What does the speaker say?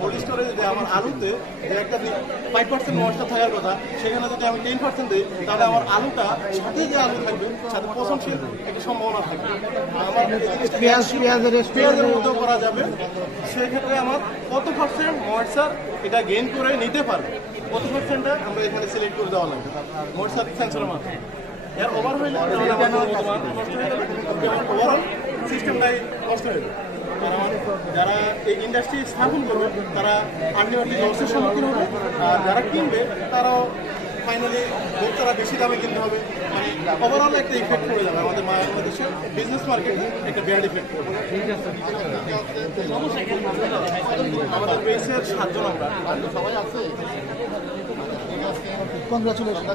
Cold storage যে আমার আলুতে যে একটা 5% ময়েশ্চার থাকার কথা, সেখানে যদি আমি 10% দিই, তাহলে আমার আলুটা সাথে যে আলু থাকবে সাথে পচনশীল একটা সম্ভাবনা থাকবে। আমার পেঁয়াজের মতো করা যাবে। সেক্ষেত্রে আমার কত পার্সেন্ট ময়েশ্চার এটা গেইন করে নিতে পারবে, কত পার্সেন্টটা আমরা এখানে সিলেক্ট করে দেওয়া লাগবে ময়েশ্চার সেন্সরের মাধ্যমে। এর ওভার হইলে ওভারঅল সিস্টেমটাই নষ্ট হয়ে যাবে। যারা এই ইন্ডাস্ট্রি স্থাপন করবে তারা আলটিমেটলি লসের সম্মুখীন হবে, আর যারা কিনবে তারাও ফাইনালি তারা বেশি দামে কিনতে হবে। মানে ওভারঅল একটা ইফেক্ট পড়ে যাবে আমাদের বাংলাদেশের বিজনেস মার্কেটে, একটা ব্যাড ইফেক্ট পড়বে। আমাদের বেসের 7 জন আমরা সবাই আছে। কংগ্রাচুলেশন।